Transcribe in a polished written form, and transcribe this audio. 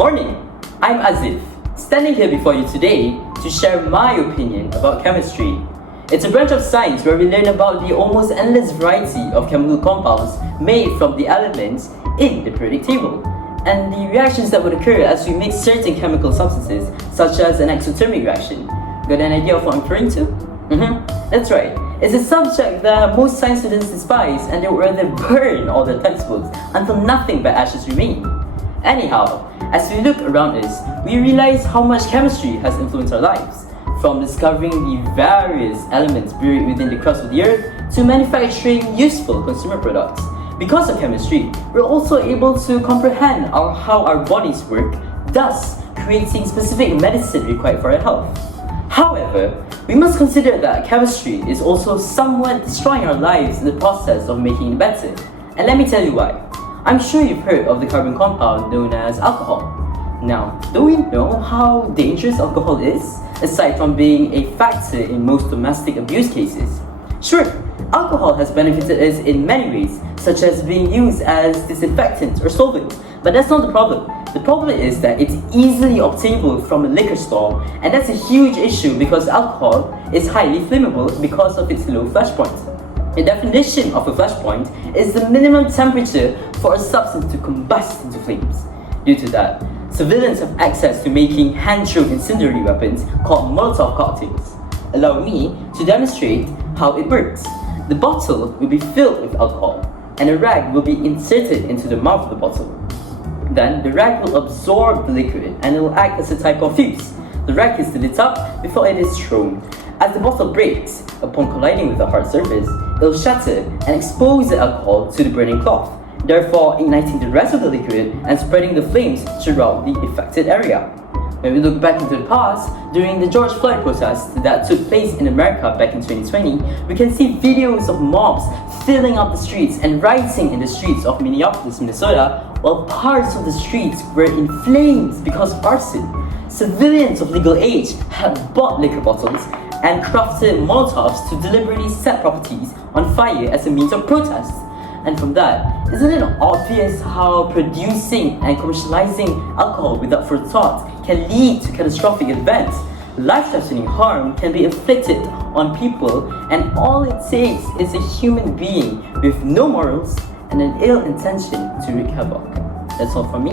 Morning! I'm Azif, standing here before you today to share my opinion about chemistry. It's a branch of science where we learn about the almost endless variety of chemical compounds made from the elements in the periodic table, and the reactions that would occur as we mix certain chemical substances, such as an exothermic reaction. Got an idea of what I'm referring to? That's right. It's a subject that most science students despise, and they would rather burn all their textbooks until nothing but ashes remain. Anyhow, as we look around us, we realize how much chemistry has influenced our lives, from discovering the various elements buried within the crust of the earth to manufacturing useful consumer products. Because of chemistry, we're also able to comprehend how our bodies work, thus creating specific medicine required for our health. However, we must consider that chemistry is also somewhat destroying our lives in the process of making it better. And let me tell you why. I'm sure you've heard of the carbon compound known as alcohol. Now, do we know how dangerous alcohol is, aside from being a factor in most domestic abuse cases? Sure, alcohol has benefited us in many ways, such as being used as disinfectant or solvent, but that's not the problem. The problem is that it's easily obtainable from a liquor store, and that's a huge issue because alcohol is highly flammable because of its low flash point. The definition of a flash point is the minimum temperature for a substance to combust into flames. Due to that, civilians have access to making hand-thrown incendiary weapons called Molotov cocktails. Allow me to demonstrate how it works. The bottle will be filled with alcohol, and a rag will be inserted into the mouth of the bottle. Then, the rag will absorb the liquid and it will act as a type of fuse. The rag hits the lid up before it is thrown. As the bottle breaks, upon colliding with the hard surface, it will shatter and expose the alcohol to the burning cloth, therefore igniting the rest of the liquid and spreading the flames throughout the affected area. When we look back into the past, during the George Floyd protest that took place in America back in 2020, we can see videos of mobs filling up the streets and rioting in the streets of Minneapolis, Minnesota, while parts of the streets were in flames because of arson. Civilians of legal age had bought liquor bottles and crafted Molotovs to deliberately set properties on fire as a means of protest. And from that, isn't it obvious how producing and commercializing alcohol without forethought can lead to catastrophic events? Life-threatening harm can be inflicted on people, and all it takes is a human being with no morals and an ill intention to wreak havoc. That's all from me.